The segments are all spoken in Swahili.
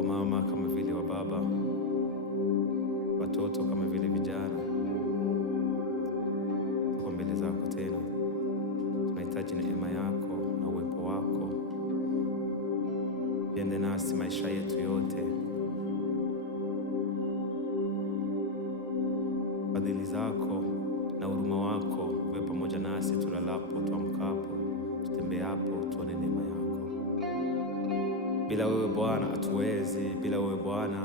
wa mama kama vile wa baba, watoto kama vile vijana. Tuko mbele zako tena, tunahitaji neema yako na uwepo wako. Iende nasi maisha yetu yote. Fadhili zako na huruma wako uwe pamoja nasi tulalapo, tuamkapo, tutembeapo, tuone neema yako. Bila wewe Bwana hatuwezi. Bila wewe Bwana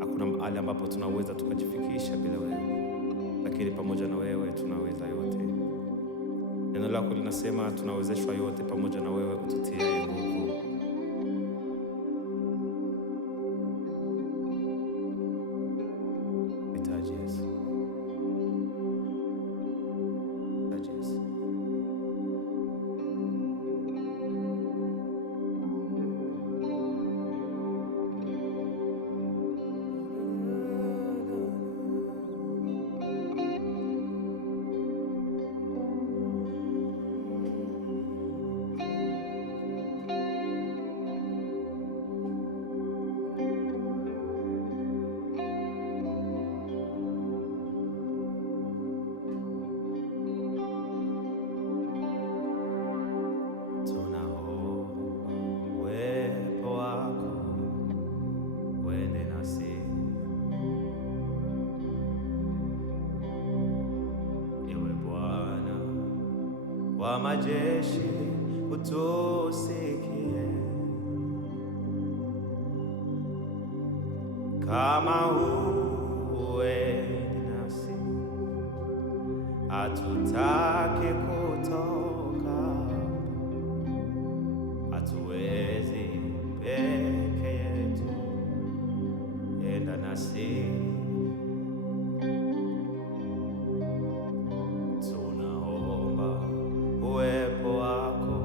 hakuna mahali ambapo tunaweza tukajifikisha bila wewe, lakini pamoja na wewe tunaweza yote. Neno lako linasema tunawezeshwa yote pamoja na wewe ututie nguvu. Yesu. Wa majeshi utusikie, kama huendi nasi hatutaki kutoka, hatuwezi peke yetu, enda nasi. Uwepo wako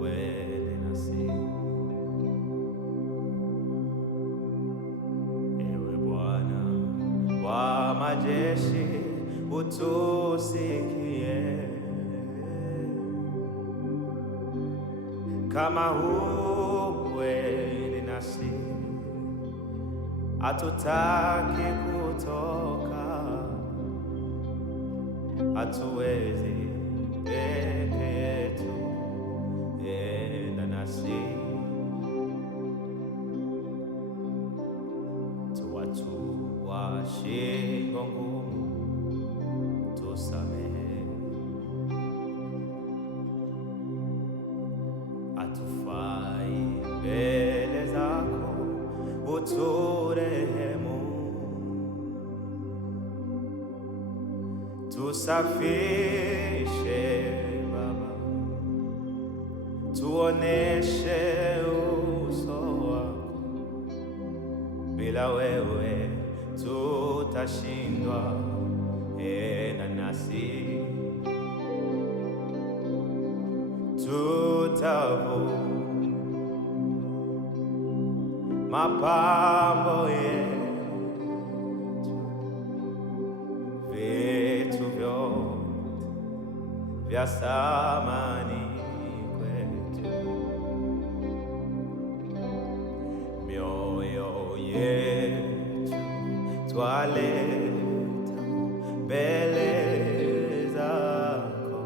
uende nasi, ewe Bwana wa majeshi utusikie, kama huendi nasi hatutaki kutoka, hatuwezi peke yetu, enda nasi. Watu wa shingo ngumu tusamehe, hatufai mbele zako, uturehemu, tusafishe Baba, tuoneshe uso wako. Bila wewe tutashindwa, enda nasi, tutavuka mapambo yetu, vitu vyote vya samani kwetu, mioyo yetu twaleta mbele zako,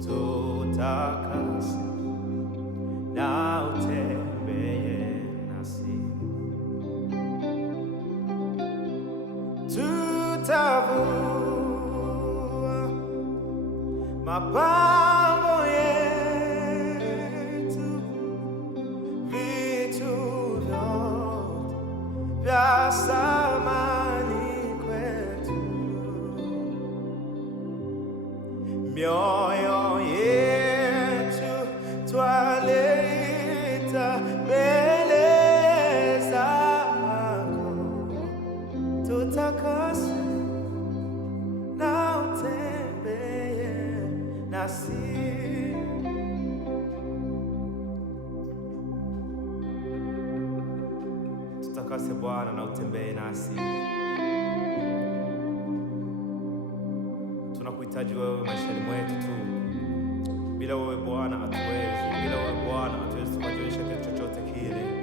tutakase na utembee nasi, tutavua mapambo yetu, vitu vyote vya samani kwetu, mioyo yetu twaleta mbele zako, tutakase na utembee nasi. Tutakase Bwana na utembee nasi. Tunakuhitaji wewe maishani mwetu tu. Bila wewe Bwana hatuwezi. Bila wewe Bwana hatuwezi kujionyesha kitu chochote kile.